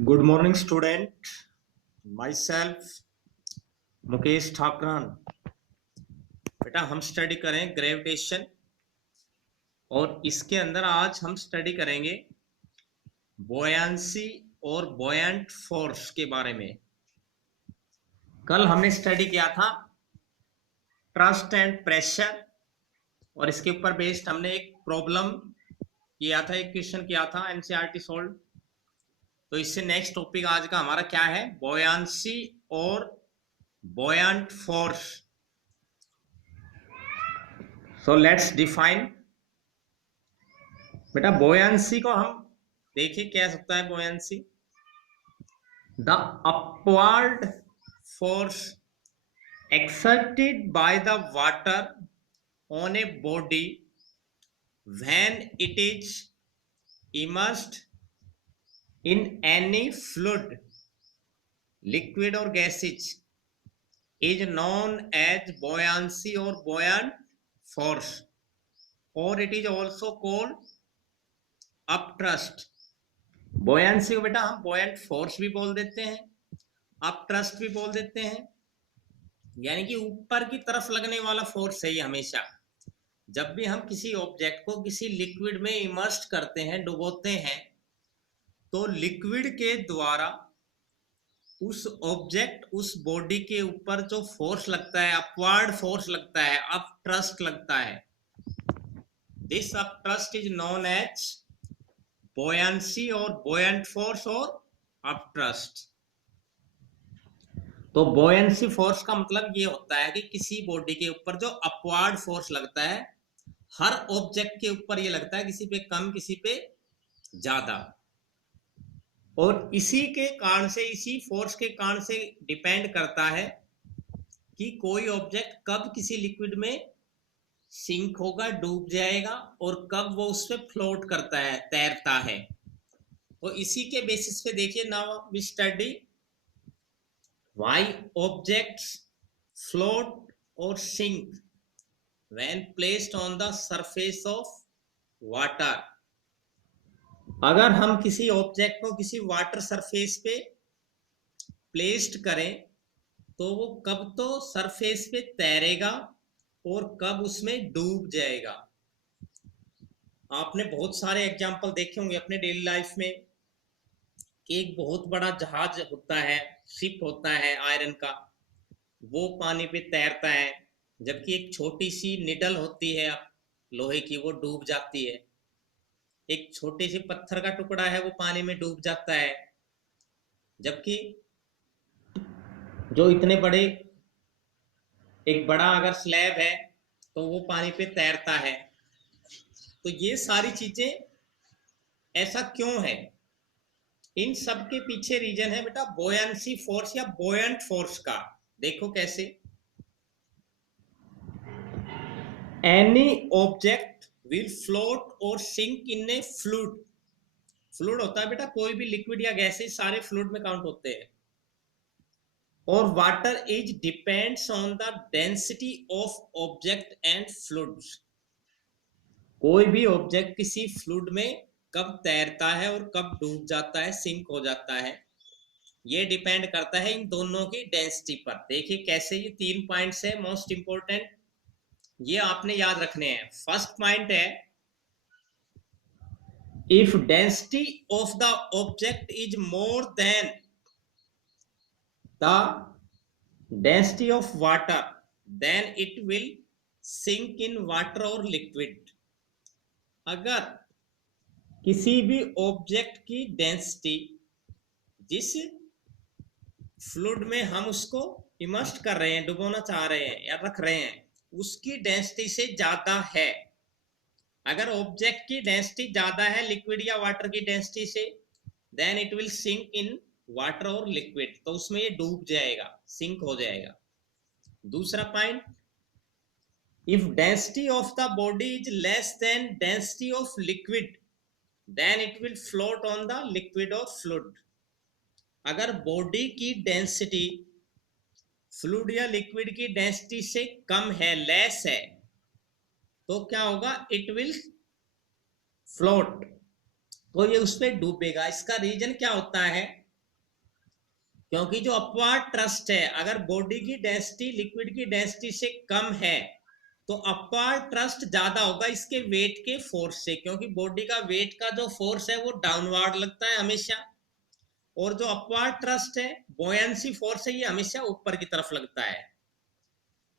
Good morning student. My self Mukesh Thakran. बेटा हम study करें ग्रेविटेशन और इसके अंदर आज हम स्टडी करेंगे बोयांसी और बोयंट फोर्स के बारे में। कल हमने स्टडी किया था ट्रस्ट एंड प्रेशर और इसके ऊपर बेस्ड हमने एक प्रॉब्लम किया था, एक क्वेश्चन किया था एनसीईआरटी सॉल्व। तो इससे नेक्स्ट टॉपिक आज का हमारा क्या है, बोयांसी और buoyant force. So let's define. बेटा बोयांसी को हम देखिए क्या सकता है। Buoyancy the upward force exerted by the water on a body when it is immersed in any fluid, liquid or gases is known as buoyancy or buoyant force, or it is also called upthrust. buoyancy को बेटा हम buoyant force भी बोल देते हैं, upthrust भी बोल देते हैं, यानी कि ऊपर की तरफ लगने वाला फोर्स है ये हमेशा। जब भी हम किसी ऑब्जेक्ट को किसी लिक्विड में इमर्स्ड करते हैं, डुबोते हैं, तो लिक्विड के द्वारा उस ऑब्जेक्ट, उस बॉडी के ऊपर जो फोर्स लगता है, अपवर्ड फोर्स लगता है, अपथ्रस्ट लगता है, this upthrust is known as buoyancy और buoyant फोर्स और अपथ्रस्ट। तो buoyancy फोर्स का मतलब ये होता है कि किसी बॉडी के ऊपर जो अपवर्ड फोर्स लगता है, हर ऑब्जेक्ट के ऊपर ये लगता है, किसी पे कम किसी पे ज्यादा, और इसी के कारण से, इसी फोर्स के कारण से डिपेंड करता है कि कोई ऑब्जेक्ट कब किसी लिक्विड में सिंक होगा, डूब जाएगा, और कब वो उस पर फ्लोट करता है, तैरता है। तो इसी के बेसिस पे देखिए, now we study why objects float और sink when placed on the surface of water। अगर हम किसी ऑब्जेक्ट को किसी वाटर सरफेस पे प्लेस्ड करें तो वो कब तो सरफेस पे तैरेगा और कब उसमें डूब जाएगा। आपने बहुत सारे एग्जाम्पल देखे होंगे अपने डेली लाइफ में कि एक बहुत बड़ा जहाज होता है, शिप होता है आयरन का, वो पानी पे तैरता है, जबकि एक छोटी सी निडल होती है लोहे की, वो डूब जाती है। एक छोटे से पत्थर का टुकड़ा है, वो पानी में डूब जाता है, जबकि जो इतने बड़े, एक बड़ा अगर स्लैब है तो वो पानी पे तैरता है। तो ये सारी चीजें ऐसा क्यों है, इन सब के पीछे रीजन है बेटा बोयांसी फोर्स या बोयंट फोर्स का। देखो कैसे, एनी ऑब्जेक्ट विल फ्लोट और sink in a fluid. Fluid होता है बेटा कोई भी लिक्विड या गैसेस, सारे फ्लूइड में काउंट होते हैं। और water is depends on the density of object and fluids. कोई भी ऑब्जेक्ट किसी फ्लूइड में कब तैरता है और कब डूब जाता है, सिंक हो जाता है, ये डिपेंड करता है इन दोनों की डेंसिटी पर। देखिए कैसे, ये 3 पॉइंट्स है मोस्ट इंपोर्टेंट, ये आपने याद रखने हैं। फर्स्ट पॉइंट है, if density of the object is more than the density of water then it will sink in water or liquid। अगर किसी भी ऑब्जेक्ट की डेंसिटी, जिस फ्लूइड में हम उसको इमर्स्ड कर रहे हैं, डुबोना चाह रहे हैं या रख रहे हैं, उसकी डेंसिटी से ज्यादा है, अगर ऑब्जेक्ट की डेंसिटी ज्यादा है लिक्विड या वाटर की डेंसिटी से, then it will sink in water और लिक्विड, तो उसमें ये डूब जाएगा, सिंक हो जाएगा। दूसरा point, if density of the body is less than density of liquid then it will float on the liquid और फ्लूइड। अगर बॉडी की डेंसिटी फ्लूइड या लिक्विड की डेंसिटी से कम है, लेस है, तो क्या होगा, इट विल फ्लोट, तो ये उस पर डूबेगा। इसका रीजन क्या होता है, क्योंकि जो अपवार्ड ट्रस्ट है, अगर बॉडी की डेंसिटी लिक्विड की डेंसिटी से कम है तो अपवार्ड ट्रस्ट ज्यादा होगा इसके वेट के फोर्स से, क्योंकि बॉडी का वेट का जो फोर्स है वो डाउनवर्ड लगता है हमेशा, और जो अपवार्ड ट्रस्ट है बोयंसी फोर्स है ये हमेशा ऊपर की तरफ लगता है।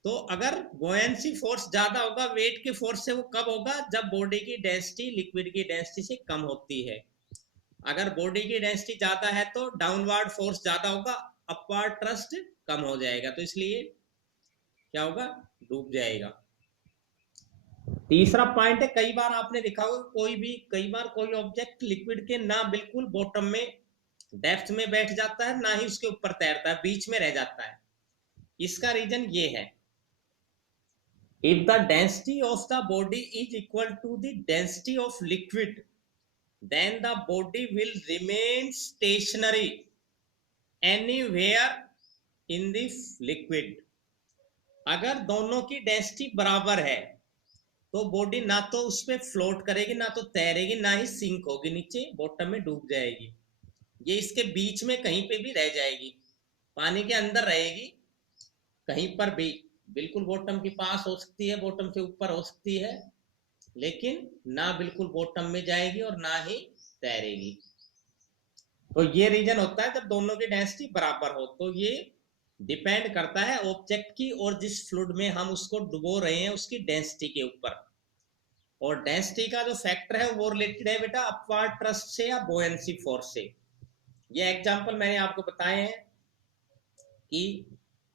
तो अगर बोयंसी फोर्स ज्यादा होगा वेट के फोर्स से, वो कब होगा, जब बॉडी की डेंसिटी लिक्विड की डेंसिटी से कम होती है। अगर बॉडी की डेंसिटी ज्यादा है तो डाउनवर्ड फोर्स ज्यादा होगा, अपवर्ड ट्रस्ट कम हो जाएगा, तो इसलिए क्या होगा, डूब जाएगा। तीसरा पॉइंट है, कई बार आपने देखा होगा कई बार कोई ऑब्जेक्ट लिक्विड के ना बिल्कुल बॉटम में डेप्थ में बैठ जाता है, ना ही उसके ऊपर तैरता है, बीच में रह जाता है। इसका रीजन ये है, if the density of the body is equal to the density of liquid then the body will remain stationary anywhere in the liquid। अगर दोनों की डेंसिटी बराबर है तो बॉडी ना तो उस पर फ्लोट करेगी, ना तो तैरेगी, ना ही सिंक होगी, नीचे बॉटम में डूब जाएगी। ये इसके बीच में कहीं पे भी रह जाएगी, पानी के अंदर रहेगी कहीं पर भी, बिल्कुल बॉटम के पास हो सकती है, बॉटम से ऊपर हो सकती है, लेकिन ना बिल्कुल बॉटम में जाएगी और ना ही तैरेगी। तो ये रीजन होता है जब दोनों की डेंसिटी बराबर हो। तो ये डिपेंड करता है ऑब्जेक्ट की और जिस फ्लूइड में हम उसको डुबो रहे हैं उसकी डेंसिटी के ऊपर। और डेंसिटी का जो फैक्टर है वो रिलेटेड है बेटा अपवार्ड ट्रस्ट से या बोयंसी फोर्स से। ये एग्जांपल मैंने आपको बताए हैं कि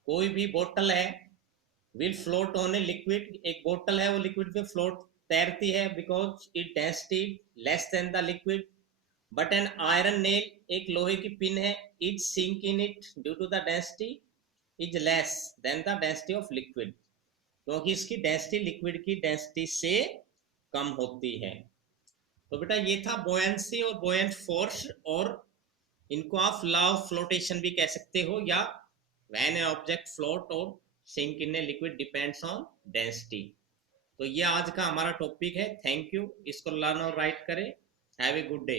कोई भी बोतल है will float on a liquid, एक बोतल है वो लिक्विड पे फ्लोट तैरती है because it density less than the liquid, but an iron nail, एक लोहे की पिन है, it sink in it due to the density is less than the density of liquid, क्योंकि इसकी डेंसिटी लिक्विड की डेंसिटी से कम होती है। तो बेटा ये था बोयंसी और बोयंट फोर्स, और इनको आप लॉ ऑफ फ्लोटेशन भी कह सकते हो, या व्हेन एन ऑब्जेक्ट फ्लोट और sink in a liquid depends on density. तो ये आज का हमारा टॉपिक है। थैंक यू, इसको लर्न और राइट करें। Have a good day.